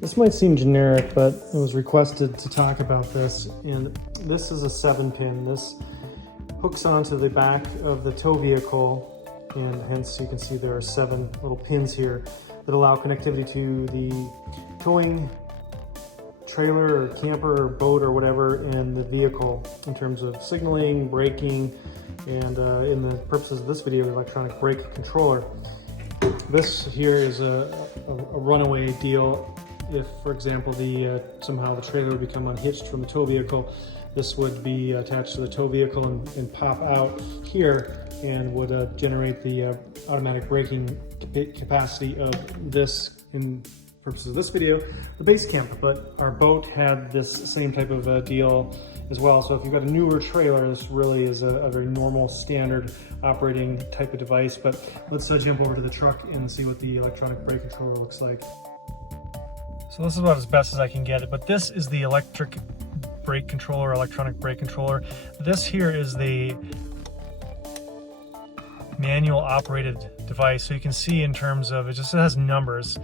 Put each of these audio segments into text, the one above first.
This might seem generic, but it was requested to talk about this, and this is a 7-pin. This hooks onto the back of the tow vehicle, and hence you can see there are 7 little pins here that allow connectivity to the towing trailer or camper or boat or whatever in the vehicle in terms of signaling, braking, and in the purposes of this video, the electronic brake controller. This here is a runaway deal. If, for example, somehow the trailer would become unhitched from the tow vehicle, this would be attached to the tow vehicle and pop out here and would generate the automatic braking capacity of this, in purposes of this video, the base camper. But our boat had this same type of deal as well. So if you've got a newer trailer, this really is a very normal, standard operating type of device. But let's jump over to the truck and see what the electronic brake controller looks like. So this is about as best as I can get it, but this is the electric brake controller, electronic brake controller. This here is the manual operated device. So you can see in terms of, it has numbers,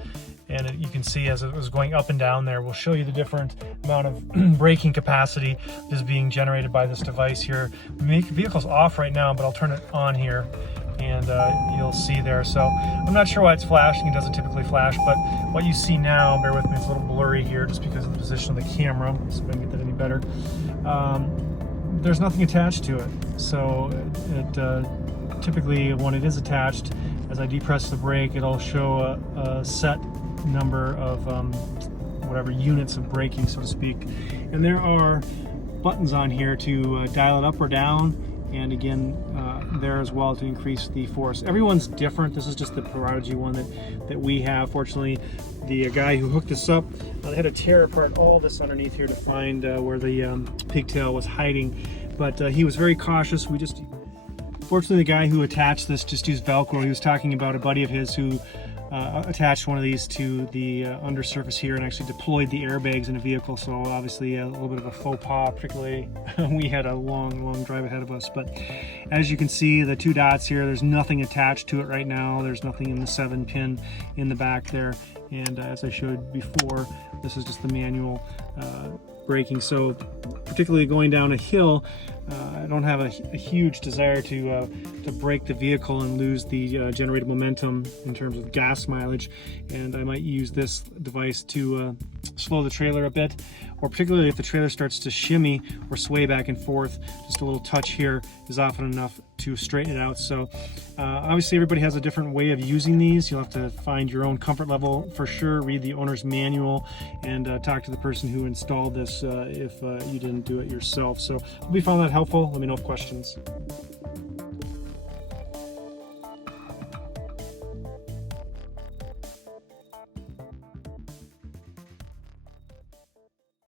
and you can see as it was going up and down there, we'll show you the different amount of braking capacity that is being generated by this device here. We make vehicles off right now, but I'll turn it on here, and you'll see there. So I'm not sure why it's flashing. It doesn't typically flash, but what you see now, bear with me, it's a little blurry here just because of the position of the camera. Let's see if I can get that any better. There's nothing attached to it. So it typically, when it is attached, as I depress the brake, it'll show a set number of whatever units of braking, so to speak. And there are buttons on here to dial it up or down, and again there as well to increase the force. Everyone's different. This is just the Prodigy one that we have. Fortunately, the guy who hooked this up had to tear apart all this underneath here to find where the pigtail was hiding, but he was very cautious. Fortunately, the guy who attached this just used Velcro. He was talking about a buddy of his who attached one of these to the undersurface here and actually deployed the airbags in a vehicle. So obviously a little bit of a faux pas, particularly we had a long drive ahead of us. But as you can see, the 2 dots here, there's nothing attached to it right now. There's nothing in the 7-pin in the back there. And as I showed before, this is just the manual braking. So particularly going down a hill, I don't have a huge desire to brake the vehicle and lose the generated momentum in terms of gas mileage, and I might use this device to slow the trailer a bit, or particularly if the trailer starts to shimmy or sway back and forth, just a little touch here is often enough to straighten it out. So obviously everybody has a different way of using these. You'll have to find your own comfort level for sure, read the owner's manual, and talk to the person who installed this if you didn't do it yourself. So hope you found that helpful. Let me know if questions.